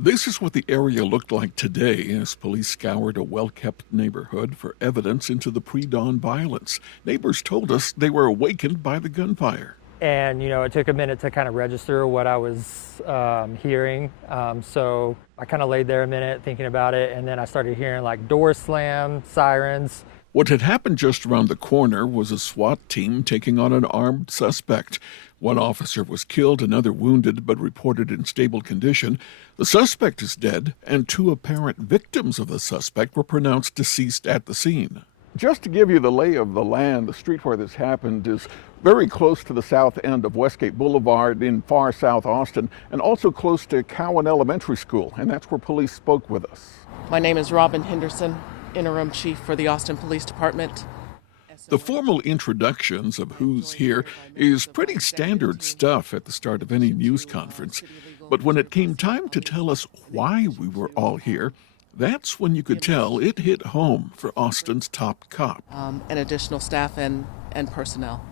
This is what the area looked like today as police scoured a well-kept neighborhood for evidence into the pre-dawn violence. Neighbors told us they were awakened by the gunfire. And, it took a minute to kind of register what I was hearing. So I kind of laid there a minute thinking about it, and then I started hearing like doors slam, sirens. What had happened just around the corner was a SWAT team taking on an armed suspect. One officer was killed, another wounded, but reported in stable condition. The suspect is dead, and two apparent victims of the suspect were pronounced deceased at the scene. Just to give you the lay of the land, the street where this happened is very close to the south end of Westgate Boulevard in far South Austin, and also close to Cowan Elementary School, and that's where police spoke with us. My name is Robin Henderson, Interim Chief for the Austin Police Department. The formal introductions of who's here is pretty standard stuff at the start of any news conference. But when it came time to tell us why we were all here, that's when you could tell it hit home for Austin's top cop. And additional staff and personnel.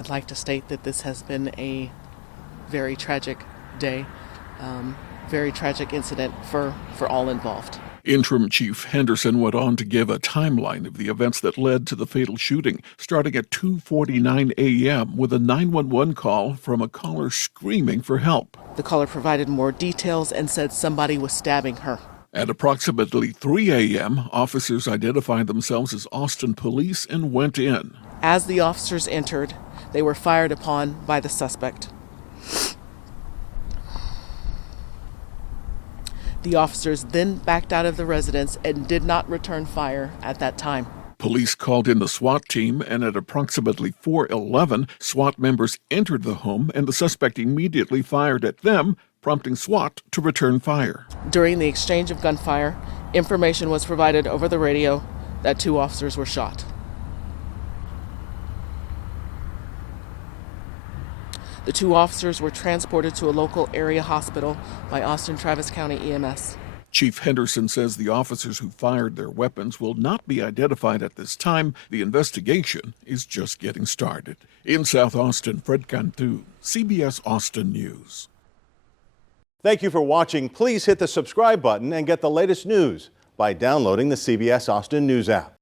I'd like to state that this has been a very tragic day, very tragic incident for all involved. Interim Chief Henderson went on to give a timeline of the events that led to the fatal shooting, starting at 2:49 a.m. with a 911 call from a caller screaming for help. The caller provided more details and said somebody was stabbing her. At approximately 3 a.m., officers identified themselves as Austin police and went in. As the officers entered, they were fired upon by the suspect. The officers then backed out of the residence and did not return fire at that time. Police called in the SWAT team, and at approximately 4:11, SWAT members entered the home, and the suspect immediately fired at them, prompting SWAT to return fire. During the exchange of gunfire, information was provided over the radio that two officers were shot. The two officers were transported to a local area hospital by Austin Travis County EMS. Chief Henderson says the officers who fired their weapons will not be identified at this time. The investigation is just getting started. In South Austin, Fred Cantu, CBS Austin News. Thank you for watching. Please hit the subscribe button and get the latest news by downloading the CBS Austin News app.